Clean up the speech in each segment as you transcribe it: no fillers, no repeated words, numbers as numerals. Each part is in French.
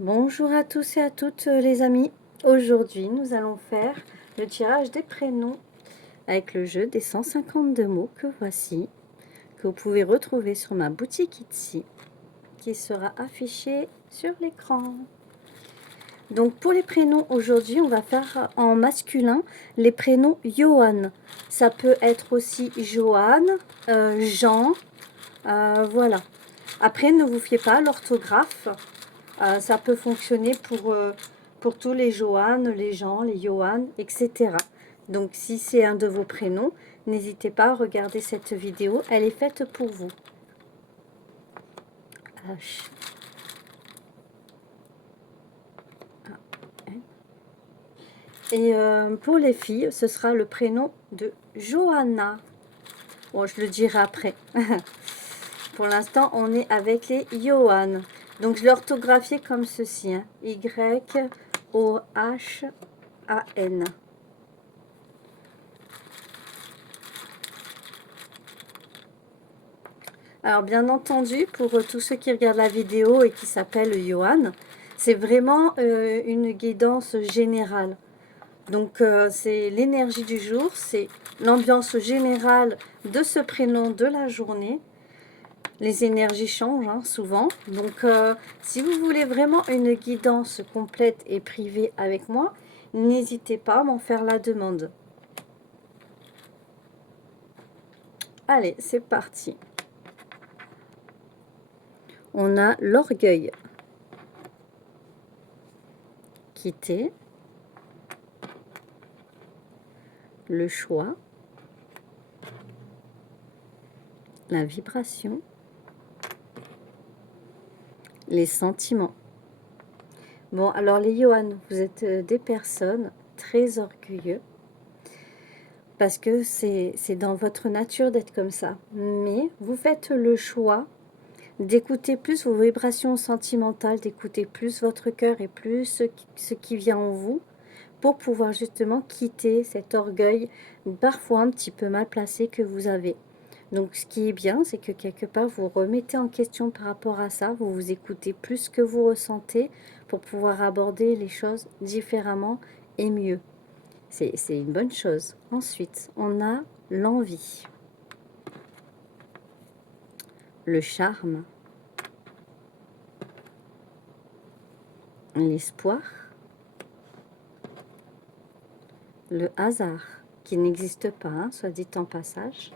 Bonjour à tous et à toutes les amis. Aujourd'hui, nous allons faire le tirage des prénoms avec le jeu des 152 mots que voici, que vous pouvez retrouver sur ma boutique Etsy, qui sera affiché sur l'écran. Donc pour les prénoms, aujourd'hui, on va faire en masculin les prénoms Johan. Ça peut être aussi Johan, Jean, voilà. Après, ne vous fiez pas à l'orthographe. Ça peut fonctionner pour tous les Johan, les Jean, les Johan, etc. Donc, si c'est un de vos prénoms, n'hésitez pas à regarder cette vidéo. Elle est faite pour vous. H. Et pour les filles, ce sera le prénom de Johanna. Bon, je le dirai après. Pour l'instant, on est avec les Johan. Donc, je l'ai orthographié comme ceci. Hein. Y-O-H-A-N. Alors, bien entendu, pour tous ceux qui regardent la vidéo et qui s'appellent Johan, c'est vraiment une guidance générale. Donc, c'est l'énergie du jour, c'est l'ambiance générale de ce prénom de la journée. Les énergies changent hein, souvent. Donc, si vous voulez vraiment une guidance complète et privée avec moi, n'hésitez pas à m'en faire la demande. Allez, c'est parti. On a l'orgueil. Quitter. Le choix. La vibration. Les sentiments. Bon, alors les Johan, vous êtes des personnes très orgueilleux parce que c'est dans votre nature d'être comme ça. Mais vous faites le choix d'écouter plus vos vibrations sentimentales, d'écouter plus votre cœur et plus ce qui vient en vous pour pouvoir justement quitter cet orgueil parfois un petit peu mal placé que vous avez. Donc ce qui est bien, c'est que quelque part vous remettez en question par rapport à ça, vous vous écoutez plus que vous ressentez pour pouvoir aborder les choses différemment et mieux. C'est une bonne chose. Ensuite, on a l'envie, le charme, l'espoir, le hasard, qui n'existe pas, hein, soit dit en passage,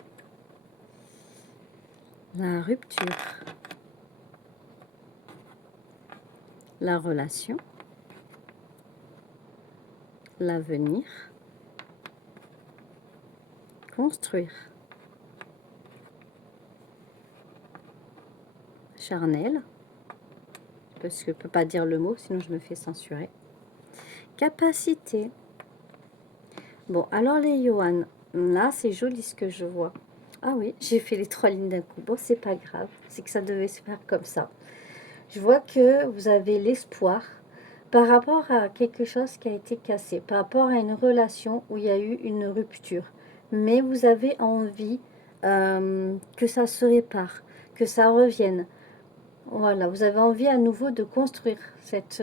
la rupture, la relation, l'avenir, construire, charnel, parce que je ne peux pas dire le mot, sinon je me fais censurer, capacité. Bon, alors les Johan, là c'est joli ce que je vois. Ah oui, j'ai fait les 3 lignes d'un coup. Bon, c'est pas grave, c'est que ça devait se faire comme ça. Je vois que vous avez l'espoir par rapport à quelque chose qui a été cassé, par rapport à une relation où il y a eu une rupture. Mais vous avez envie que ça se répare, que ça revienne. Voilà, vous avez envie à nouveau de construire cette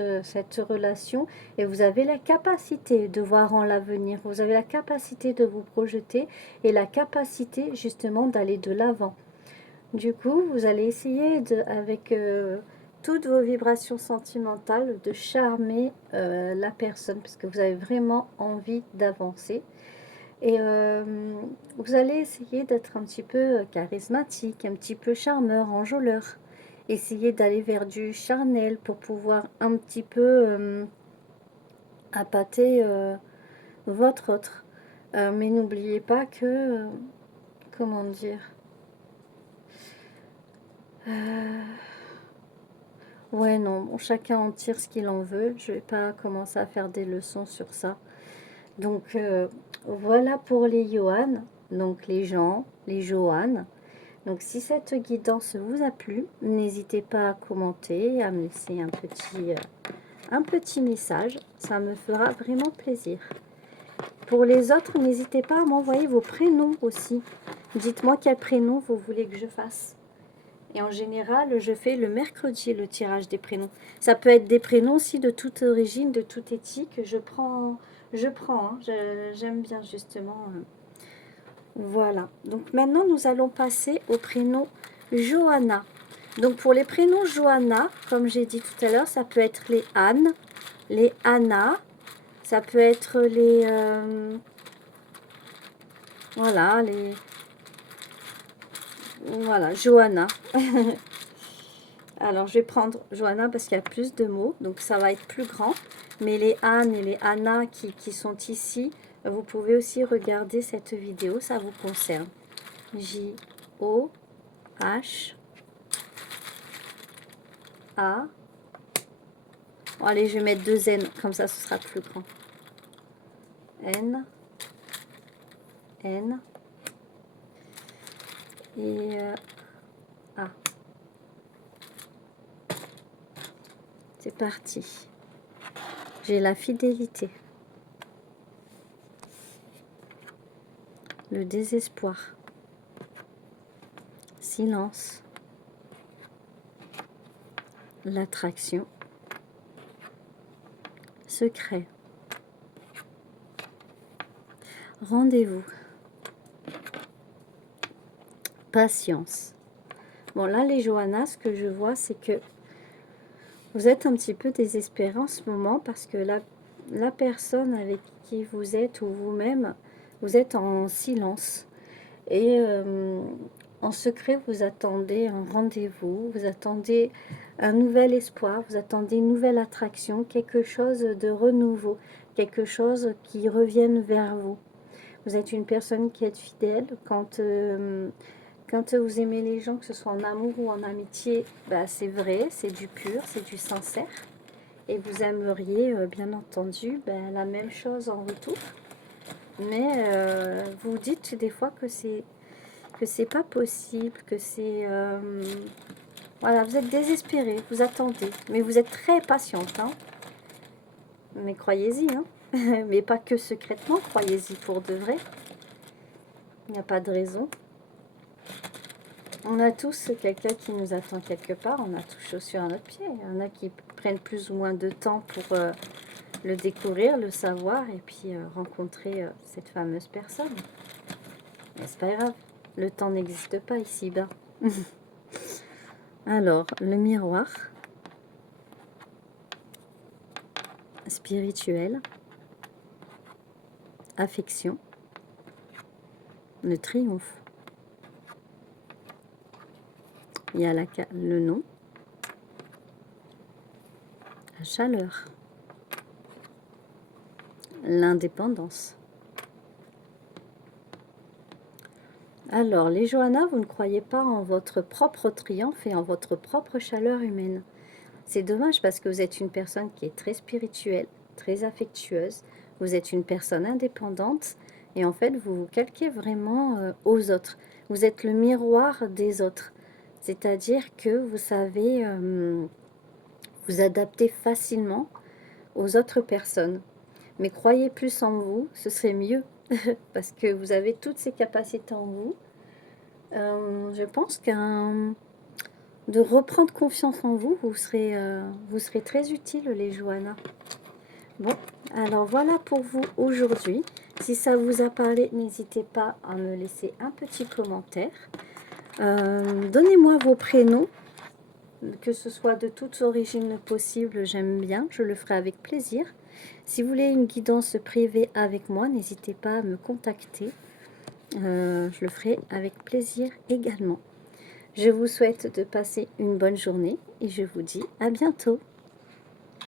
relation et vous avez la capacité de voir en l'avenir, vous avez la capacité de vous projeter et la capacité justement d'aller de l'avant. Du coup, vous allez essayer avec toutes vos vibrations sentimentales de charmer la personne parce que vous avez vraiment envie d'avancer. Et vous allez essayer d'être un petit peu charismatique, un petit peu charmeur, enjôleur. Essayez d'aller vers du charnel pour pouvoir un petit peu appâter votre autre. Mais n'oubliez pas que, comment dire, ouais non, bon, chacun en tire ce qu'il en veut. Je vais pas commencer à faire des leçons sur ça. Donc voilà pour les Johan, donc les gens, les Johan. Donc si cette guidance vous a plu, n'hésitez pas à commenter, à me laisser un petit message. Ça me fera vraiment plaisir. Pour les autres, n'hésitez pas à m'envoyer vos prénoms aussi. Dites-moi quel prénom vous voulez que je fasse. Et en général, je fais le mercredi le tirage des prénoms. Ça peut être des prénoms aussi de toute origine, de toute éthique. Je prends, hein. J'aime bien justement. Voilà. Donc maintenant, nous allons passer au prénom Johanna. Donc pour les prénoms Johanna, comme j'ai dit tout à l'heure, ça peut être les Anne, les Anna, ça peut être les... voilà, les... Voilà, Johanna. Alors, je vais prendre Johanna parce qu'il y a plus de mots, donc ça va être plus grand. Mais les Anne et les Anna qui sont ici, vous pouvez aussi regarder cette vidéo, ça vous concerne. J-O-H-A. Bon, allez, je vais mettre 2 N, comme ça ce sera plus grand. N. N. Et A. C'est parti. J'ai la fidélité. Le désespoir. Silence. L'attraction. Secret. Rendez-vous. Patience. Bon, là, les Johanna, ce que je vois, c'est que vous êtes un petit peu désespéré en ce moment parce que la personne avec qui vous êtes ou vous-même, vous êtes en silence. Et en secret, vous attendez un rendez-vous, vous attendez un nouvel espoir, vous attendez une nouvelle attraction, quelque chose de renouveau, quelque chose qui revienne vers vous. Vous êtes une personne qui est fidèle. Quand vous aimez les gens, que ce soit en amour ou en amitié, bah, c'est vrai, c'est du pur, c'est du sincère. Et vous aimeriez, bien entendu, bah, la même chose en retour. Mais vous dites des fois que c'est pas possible, que c'est... voilà, vous êtes désespéré, vous attendez. Mais vous êtes très patiente, hein. Mais croyez-y, hein. Mais pas que secrètement, croyez-y pour de vrai. Il n'y a pas de raison. On a tous quelqu'un qui nous attend quelque part, on a tous chaussures à notre pied. Il y en a qui prennent plus ou moins de temps pour le découvrir, le savoir et puis rencontrer cette fameuse personne. Mais c'est pas grave, le temps n'existe pas ici-bas. Alors, le miroir spirituel, affection, le triomphe. Il y a le nom, la chaleur, l'indépendance. Alors, les Johanna, vous ne croyez pas en votre propre triomphe et en votre propre chaleur humaine. C'est dommage parce que vous êtes une personne qui est très spirituelle, très affectueuse. Vous êtes une personne indépendante et en fait, vous vous calquez vraiment aux autres. Vous êtes le miroir des autres. C'est-à-dire que vous savez vous adapter facilement aux autres personnes. Mais croyez plus en vous, ce serait mieux parce que vous avez toutes ces capacités en vous. Je pense de reprendre confiance en vous, vous serez très utile, les Johanna. Bon, alors voilà pour vous aujourd'hui. Si ça vous a parlé, n'hésitez pas à me laisser un petit commentaire. Donnez-moi vos prénoms, que ce soit de toute origine possible, j'aime bien, je le ferai avec plaisir. Si vous voulez une guidance privée avec moi, n'hésitez pas à me contacter. Je le ferai avec plaisir également. Je vous souhaite de passer une bonne journée et je vous dis à bientôt.